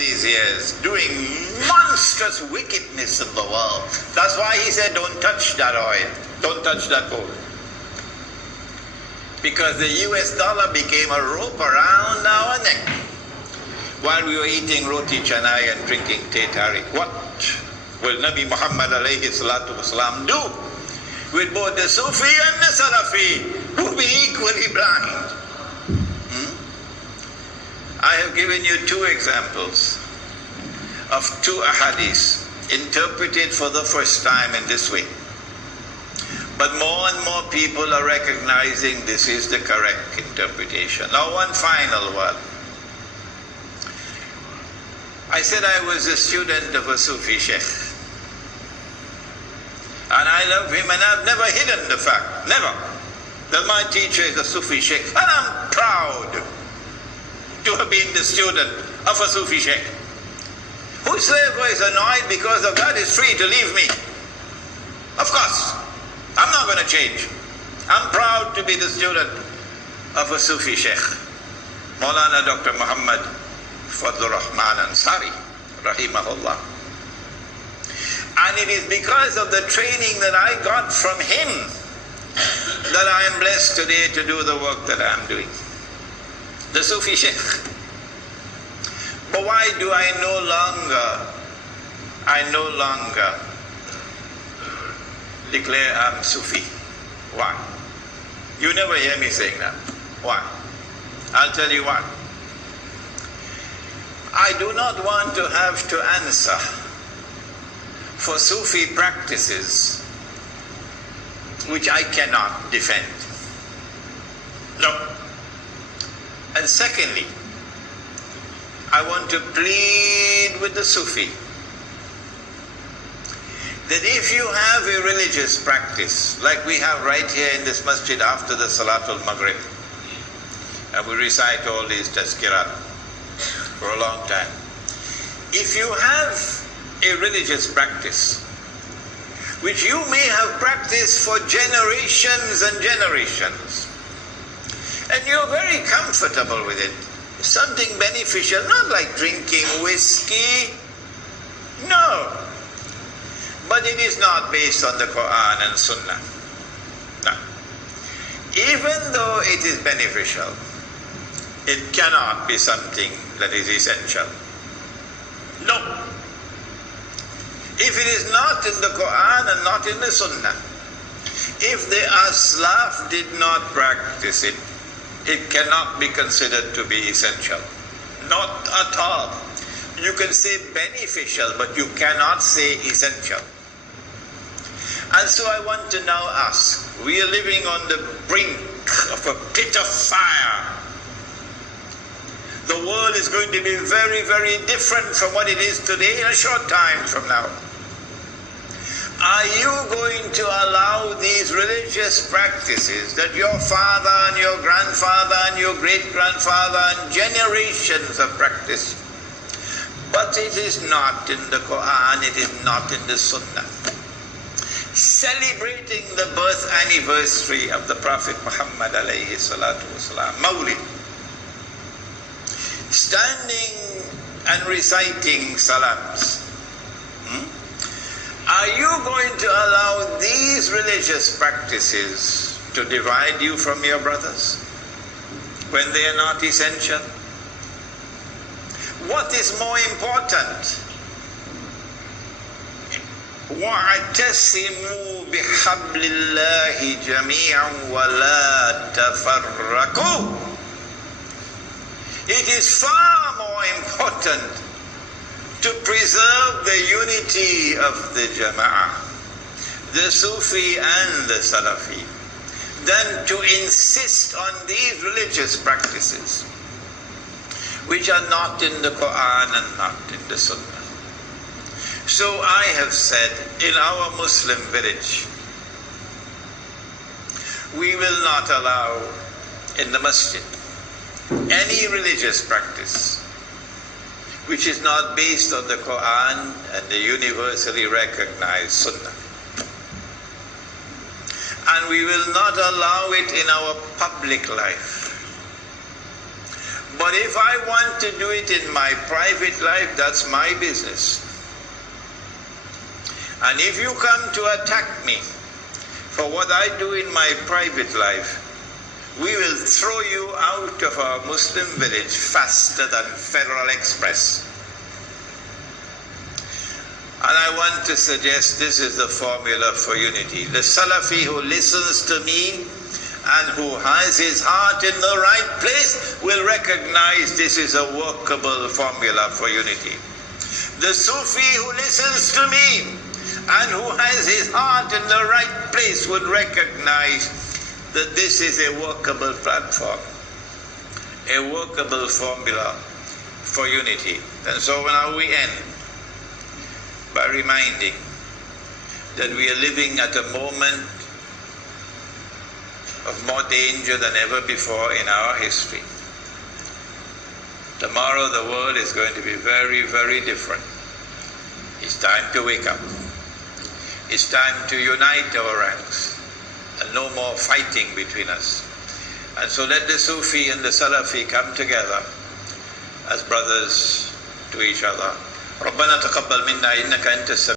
these years doing monstrous wickedness in the world. That's why he said, don't touch that oil, don't touch that gold. Because the US dollar became a rope around our neck while we were eating roti canai and drinking teh tarik. What will Nabi Muhammad alayhi salatu wasalam do with both the Sufi and the Salafi, who've been equally blind? I have given you two examples of two ahadith interpreted for the first time in this way. But more and more people are recognizing this is the correct interpretation. Now one final one. I said I was a student of a Sufi Sheikh. And I love him, and I've never hidden the fact, never, that my teacher is a Sufi Sheikh. And I'm proud to have been the student of a Sufi Sheikh. Whosoever is annoyed because of that is free to leave me. Of course, I'm not going to change. I'm proud to be the student of a Sufi Sheikh, Maulana Dr. Muhammad Fadlur Rahman Ansari, rahimahullah. And it is because of the training that I got from him that I am blessed today to do the work that I am doing. The Sufi Sheikh. But why do I no longer declare I'm Sufi? Why? You never hear me saying that. Why? I'll tell you why. I do not want to have to answer for Sufi practices which I cannot defend. No. And secondly, I want to plead with the Sufi that if you have a religious practice, like we have right here in this masjid after the Salatul Maghrib, and we recite all these tazkirat for a long time. If you have a religious practice, which you may have practiced for generations and generations, and you're very comfortable with it, something beneficial, not like drinking whiskey, no. But it is not based on the Quran and Sunnah. No. Even though it is beneficial, it cannot be something that is essential. No. If it is not in the Quran and not in the Sunnah, if the Aslaf did not practice it, it cannot be considered to be essential. Not at all. You can say beneficial, but you cannot say essential. And so I want to now ask, we are living on the brink of a pit of fire. The world is going to be very, very different from what it is today in a short time from now. Are you going to allow these religious practices that your father and your grandfather and your great-grandfather and generations have practiced? But it is not in the Quran, it is not in the Sunnah. Celebrating the birth anniversary of the Prophet Muhammad alayhi salatu wasalam, Mawlid. Standing and reciting salams. Are you going to allow these religious practices to divide you from your brothers when they are not essential? What is more important? وَاعْتَصِمُوا بِحَبْلِ اللَّهِ جَمِيعًا وَلَا تَفَرَّقُوا. It is far more important to preserve the unity of the Jama'ah, the Sufi and the Salafi, than to insist on these religious practices which are not in the Quran and not in the Sunnah. So I have said, in our Muslim village, we will not allow in the masjid any religious practice which is not based on the Quran and the universally recognized Sunnah. And we will not allow it in our public life. But if I want to do it in my private life, that's my business. And if you come to attack me for what I do in my private life, we will throw you out of our Muslim village faster than Federal Express. And I want to suggest this is the formula for unity. The Salafi who listens to me and who has his heart in the right place will recognize this is a workable formula for unity. The Sufi who listens to me and who has his heart in the right place would recognize that this is a workable platform, a workable formula for unity. And so now we end by reminding that we are living at a moment of more danger than ever before in our history. Tomorrow the world is going to be very, very different. It's time to wake up. It's time to unite our ranks and no more fighting between us. And so let the Sufi and the Salafi come together as brothers to each other. ربنا تقبل منا إنك أنت السميع